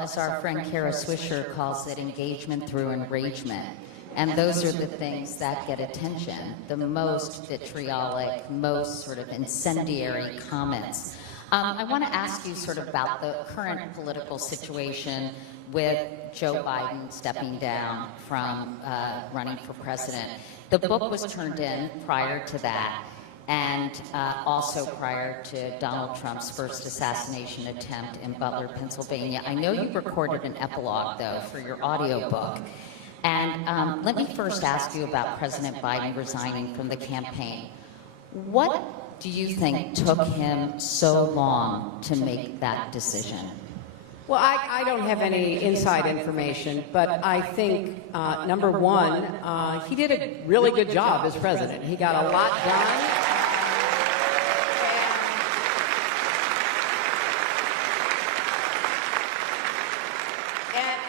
as our friend Kara Swisher calls it, engagement through enragement. And those are the things that get attention, the most vitriolic, most sort of incendiary comments. I want to ask you sort of about the current political situation with Joe Biden stepping down from running for president. The book was turned in prior to that, and also prior to Donald Trump's first assassination attempt in Butler, Pennsylvania. I know you recorded an epilogue, though, for your audiobook. And let me first ask you about President Biden resigning from the campaign. What do you think took him so long to make that decision? Well, I don't have any inside information, but I think, number one, he did a really good job as president. He got a lot done.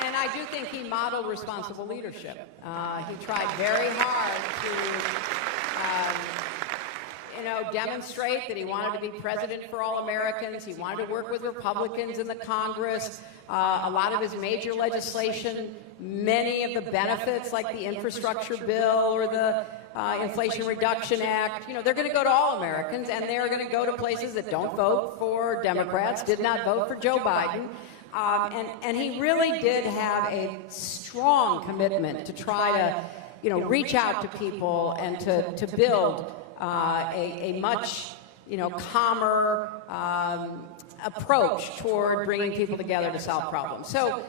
And I do think he modeled responsible leadership. He tried very hard to demonstrate that he wanted to be president for all Americans. He wanted to work with Republicans in the Congress. A lot of his major legislation, many of the benefits like the infrastructure bill or the Inflation Reduction Act, they're going to go to all Americans, and they're going to go to places that don't vote for Democrats, did not vote for Joe Biden. And he really did have a strong commitment to try to, reach out to people and to build a much, calmer approach toward bringing people together to solve problems. So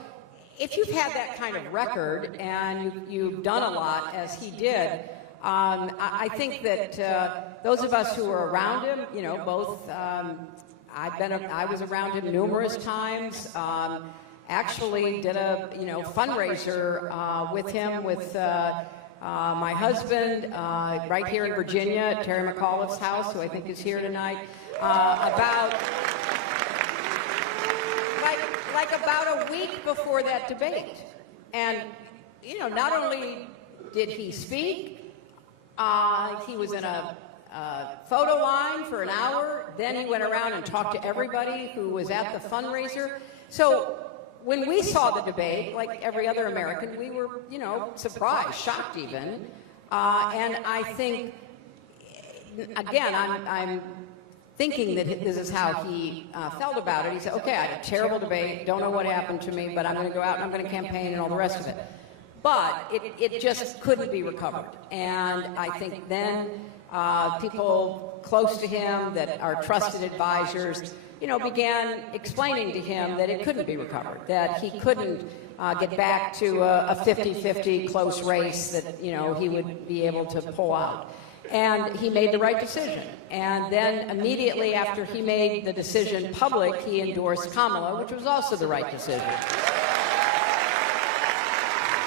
if you've had that kind of record and you've done a lot, as he did, I think that those of us who were around him, both, I was around him numerous times, actually did a, fundraiser with him, with my husband, right here in Virginia, at Terry McAuliffe's house, who I think is here tonight, about a week before that debate. And, not only did he speak, he was in a photo line for an hour, then he went around and talked to everybody who was at the fundraiser. So when we saw the debate, like every other American, we were, surprised, shocked even. And I think, again, I'm thinking that this is how he felt about it. He said, okay, I had a terrible debate, don't know what happened to me, but I'm going to go out and I'm going to campaign and all the rest of it. But it just couldn't be recovered. And I think then people close to him that are trusted advisors, began explaining to him that it couldn't be recovered, that he couldn't get back to a 50-50 close race that, he would be able to pull out. And he made the right decision. And then immediately after he made the decision public, he endorsed Kamala, which was also the right decision.